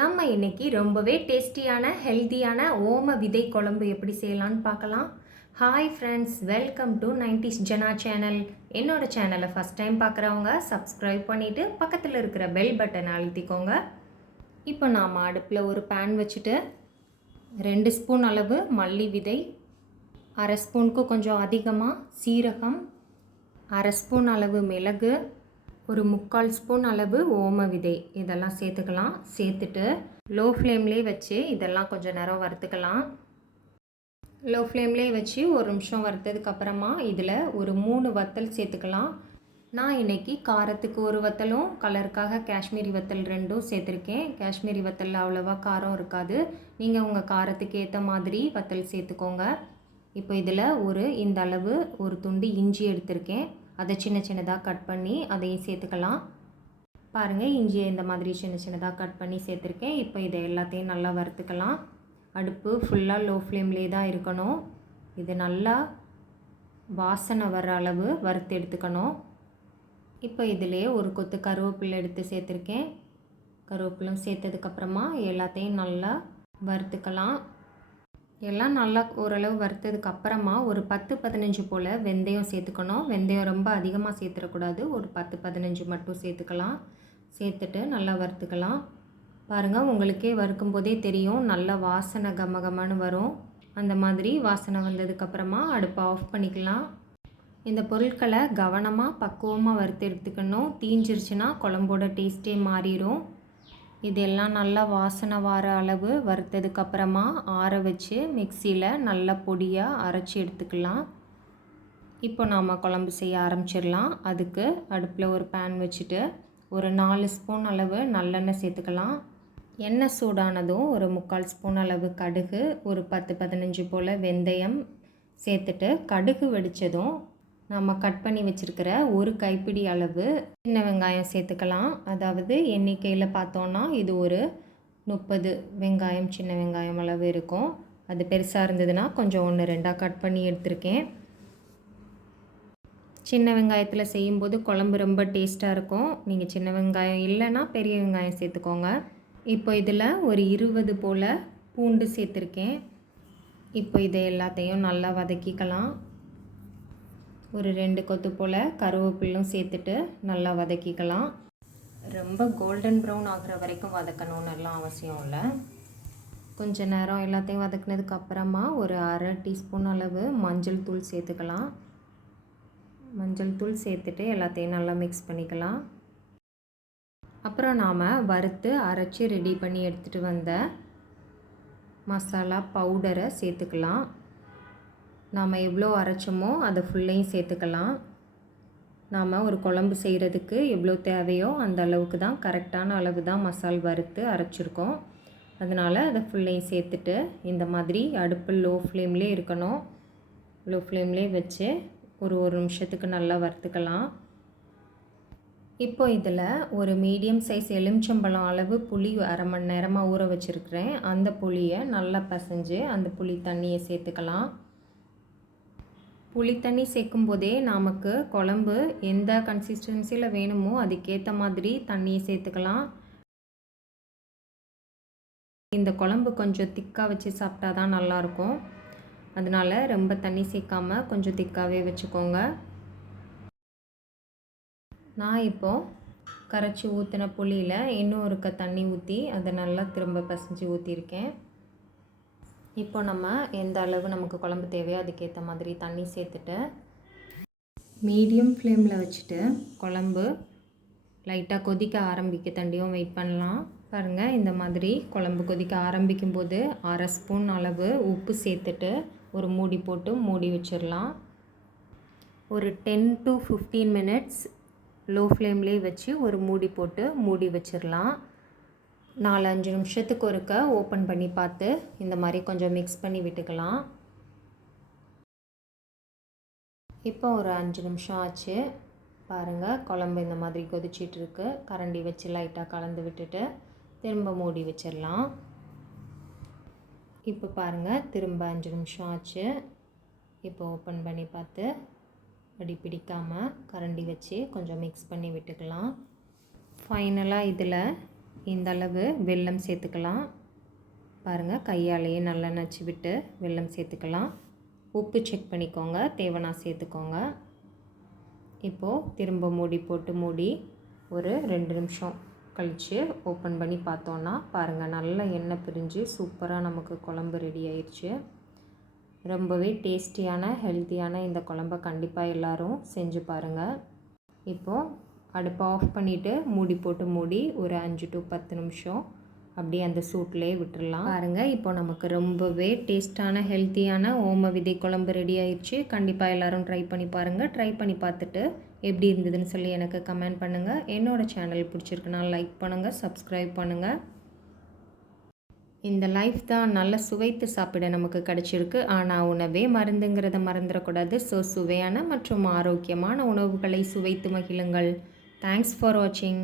நம்ம இன்னைக்கு ரொம்பவே டேஸ்டியான ஹெல்த்தியான ஓம விதை குழம்பு எப்படி செய்யலான்னு பார்க்கலாம். Hi friends, welcome to 90s Jana channel. என்னோட சேனலை ஃபஸ்ட் டைம் பார்க்குறவங்க சப்ஸ்கிரைப் பண்ணிவிட்டு பக்கத்தில் இருக்கிற பெல் பட்டனை அழுத்திக்கோங்க. இப்போ நாம் அடுப்பில் ஒரு பேன் வச்சுட்டு 2 ஸ்பூன் அளவு மல்லி விதை, அரை ஸ்பூனுக்கு கொஞ்சம் அதிகமாக சீரகம், அரை ஸ்பூன் அளவு மிளகு, ஒரு 3/4 ஸ்பூன் அளவு ஓம விதை இதெல்லாம் சேர்த்துக்கலாம். சேர்த்துட்டு லோ ஃப்ளேம்லேயே வச்சு இதெல்லாம் கொஞ்சம் நேரம் வறுத்துக்கலாம். லோ ஃப்ளேம்லேயே வச்சு ஒரு நிமிஷம் வறுத்ததுக்கப்புறமா இதில் ஒரு 3 வத்தல் சேர்த்துக்கலாம். நான் இன்றைக்கி காரத்துக்கு ஒரு வத்தலும் கலருக்காக காஷ்மீரி வத்தல் 2ம் சேர்த்துருக்கேன். காஷ்மீரி வத்தல் அவ்வளோவா காரம் இருக்காது. நீங்கள் உங்கள் காரத்துக்கு ஏற்ற மாதிரி வத்தல் சேர்த்துக்கோங்க. இப்போ இதில் இந்த அளவு ஒரு துண்டு இஞ்சி எடுத்திருக்கேன். அதை சின்ன சின்னதாக கட் பண்ணி அதையும் சேர்த்துக்கலாம். பாருங்கள், இஞ்சியை இந்த மாதிரி சின்ன சின்னதாக கட் பண்ணி சேர்த்துருக்கேன். இப்போ இதை எல்லாத்தையும் நல்லா வறுத்துக்கலாம். அடுப்பு ஃபுல்லாக லோ ஃப்ளேம்லேயே தான் இருக்கணும். இது நல்லா வாசனை வர அளவு வறுத்து எடுத்துக்கணும். இப்போ இதிலே ஒரு கொத்து கருவேப்பிலை எடுத்து சேர்த்துருக்கேன். கருவேப்பிலும் சேர்த்ததுக்கப்புறமா எல்லாத்தையும் நல்லா வறுத்துக்கலாம். எல்லாம் நல்லா ஓரளவு வறுத்ததுக்கப்புறமா ஒரு 10-15 போல் வெந்தயம் சேர்த்துக்கணும். வெந்தயம் ரொம்ப அதிகமாக சேர்த்துடக்கூடாது. ஒரு 10-15 மட்டும் சேர்த்துக்கலாம். சேர்த்துட்டு நல்லா வறுத்துக்கலாம். பாருங்கள், உங்களுக்கே வறுக்கும்போதே தெரியும், நல்லா வாசனை கமகமன்னு வரும். அந்த மாதிரி வாசனை வந்ததுக்கப்புறமா அடுப்பை ஆஃப் பண்ணிக்கலாம். இந்த பொருட்களை கவனமாக பக்குவமாக வறுத்து எடுத்துக்கணும். தீஞ்சிருச்சுன்னா குழம்போட டேஸ்ட்டே மாறிடும். இதெல்லாம் நல்லா வாசனை வர அளவு வறுத்ததுக்கப்புறமா ஆற வச்சு மிக்சியில் நல்லா பொடியாக அரைச்சி எடுத்துக்கலாம். இப்போ நாம் குழம்பு செய்ய ஆரம்பிச்சிடலாம். அதுக்கு அடுப்பில் ஒரு பேன் வச்சுட்டு ஒரு 4 ஸ்பூன் அளவு நல்லெண்ணெய் சேர்த்துக்கலாம். எண்ணெய் சூடானதும் ஒரு 3/4 ஸ்பூன் அளவு கடுகு, ஒரு 10-15 போல் வெந்தயம் சேர்த்துட்டு கடுகு வெடித்ததும் நம்ம கட் பண்ணி வச்சுருக்கிற ஒரு கைப்பிடி அளவு சின்ன வெங்காயம் சேர்த்துக்கலாம். அதாவது எண்ணிக்கையில் பார்த்தோன்னா இது ஒரு 30 வெங்காயம், சின்ன வெங்காயம் அளவு இருக்கும். அது பெருசாக இருந்ததுன்னா கொஞ்சம் 1-2 கட் பண்ணி எடுத்திருக்கேன். சின்ன வெங்காயத்தில் செய்யும்போது குழம்பு ரொம்ப டேஸ்ட்டாக இருக்கும். நீங்கள் சின்ன வெங்காயம் இல்லைன்னா பெரிய வெங்காயம் சேர்த்துக்கோங்க. இப்போ இதில் ஒரு 20 போல் பூண்டு சேர்த்துருக்கேன். இப்போ இதை எல்லாத்தையும் நல்லா வதக்கிக்கலாம். ஒரு 2 கொத்து போல் கருவேப்பிலும் சேர்த்துட்டு நல்லா வதக்கிக்கலாம். ரொம்ப கோல்டன் ப்ரௌன் ஆகிற வரைக்கும் வதக்கணுன்னெல்லாம் அவசியம் இல்லை. கொஞ்ச நேரம் எல்லாத்தையும் வதக்கினதுக்கப்புறமா ஒரு அரை டீஸ்பூன் அளவு மஞ்சள் தூள் சேர்த்துக்கலாம். மஞ்சள் தூள் சேர்த்துட்டு எல்லாத்தையும் நல்லா மிக்ஸ் பண்ணிக்கலாம். அப்புறம் நாம் வறுத்து அரைச்சி ரெடி பண்ணி எடுத்துகிட்டு வந்த மசாலா பவுடரை சேர்த்துக்கலாம். நாம் எவ்வளோ அரைச்சோமோ அதை ஃபுல்லையும் சேர்த்துக்கலாம். நாம் ஒரு குழம்பு செய்கிறதுக்கு எவ்வளோ தேவையோ அந்த அளவுக்கு தான், கரெக்டான அளவு தான் மசால் வறுத்து அரைச்சிருக்கோம். அதனால் அதை ஃபுல்லையும் சேர்த்துட்டு இந்த மாதிரி அடுப்பு லோ ஃப்ளேம்லேயே இருக்கணும். லோ ஃப்ளேம்லேயே வச்சு ஒரு நிமிஷத்துக்கு நல்லா வறுத்துக்கலாம். இப்போ இதில் ஒரு மீடியம் சைஸ் எலுமிச்சம்பழம் அளவு புளி அரை மணி நேரமாக ஊற வச்சுருக்கிறேன். அந்த புளியை நல்லா பசைஞ்சு அந்த புளி தண்ணியை சேர்த்துக்கலாம். புளி தண்ணி சேர்க்கும் போதே நமக்கு குழம்பு எந்த கன்சிஸ்டன்சியில் வேணுமோ அதுக்கேற்ற மாதிரி தண்ணியை சேர்த்துக்கலாம். இந்த குழம்பு கொஞ்சம் திக்காக வச்சு சாப்பிட்டா தான் நல்லாயிருக்கும். அதனால் ரொம்ப தண்ணி சேர்க்காமல் கொஞ்சம் திக்காகவே வச்சுக்கோங்க. நான் இப்போது கரைச்சி ஊற்றின புளியில் இன்னும் இருக்க தண்ணி ஊற்றி அதை நல்லா திரும்ப பசைஞ்சு ஊற்றிருக்கேன். இப்போ நம்ம எந்த அளவு நமக்கு குழம்பு தேவையோ அதுக்கேற்ற மாதிரி தண்ணி சேர்த்துட்டு மீடியம் ஃப்ளேமில் வச்சுட்டு குழம்பு லைட்டாக கொதிக்க ஆரம்பிக்க தண்டியும் வெயிட் பண்ணலாம். பாருங்கள், இந்த மாதிரி குழம்பு கொதிக்க ஆரம்பிக்கும் போது அரை ஸ்பூன் அளவு உப்பு சேர்த்துட்டு ஒரு மூடி போட்டு மூடி வச்சிடலாம். ஒரு 10 to 15 மினிட்ஸ் லோ ஃப்ளேம்லேயே வச்சு ஒரு மூடி போட்டு மூடி வச்சிடலாம். 4-5 நிமிஷத்துக்கு ஒருக்க ஓப்பன் பண்ணி பார்த்து இந்த மாதிரி கொஞ்சம் மிக்ஸ் பண்ணி விட்டுக்கலாம். இப்போ ஒரு 5 நிமிஷம் ஆச்சு. பாருங்கள், குழம்பு இந்த மாதிரி கொதிச்சிட்ருக்கு. கரண்டி வச்சு லைட்டாக கலந்து விட்டுட்டு திரும்ப மூடி வச்சிடலாம். இப்போ பாருங்கள், திரும்ப 5 நிமிஷம் ஆச்சு. இப்போ ஓப்பன் பண்ணி பார்த்து அடி பிடிக்காமல் கரண்டி வச்சு கொஞ்சம் மிக்ஸ் பண்ணி விட்டுக்கலாம். ஃபைனலாக இதில் இந்த அளவு வெல்லம் சேர்த்துக்கலாம். பாருங்கள், கையாலேயே நல்லா நச்சு விட்டு வெல்லம் சேர்த்துக்கலாம். உப்பு செக் பண்ணிக்கோங்க, தேவைன்னா சேர்த்துக்கோங்க. இப்போது திரும்ப மூடி போட்டு மூடி ஒரு 2 நிமிஷம் கழித்து ஓப்பன் பண்ணி பார்த்தோன்னா பாருங்கள், நல்லா எண்ணெய் பிரிஞ்சு சூப்பராக நமக்கு குழம்பு ரெடி ஆயிடுச்சு. ரொம்பவே டேஸ்டியான ஹெல்த்தியான இந்த குழம்ப கண்டிப்பாக எல்லோரும் செஞ்சு பாருங்கள். இப்போது அடுப்பை ஆஃப் பண்ணிவிட்டு மூடி போட்டு மூடி ஒரு 5 to 10 நிமிஷம் அப்படியே அந்த சூட்லேயே விட்டுடலாம். பாருங்கள், இப்போ நமக்கு ரொம்பவே டேஸ்டான ஹெல்த்தியான ஓம விதை குழம்பு ரெடி ஆயிடுச்சு. கண்டிப்பாக எல்லோரும் ட்ரை பண்ணி பாருங்கள். ட்ரை பண்ணி பார்த்துட்டு எப்படி இருந்ததுன்னு சொல்லி எனக்கு கமெண்ட் பண்ணுங்கள். என்னோடய சேனல் பிடிச்சிருக்குன்னா லைக் பண்ணுங்கள், சப்ஸ்கிரைப் பண்ணுங்கள். இந்த லைஃப் தான் நல்ல சுவைத்து சாப்பிட நமக்கு கிடச்சிருக்கு. ஆனால் உணவே மருந்துங்கிறத மறந்துடக்கூடாது. ஸோ சுவையான மற்றும் ஆரோக்கியமான உணவுகளை சுவைத்து மகிழுங்கள். தேங்க்ஸ் ஃபார் வாட்சிங்.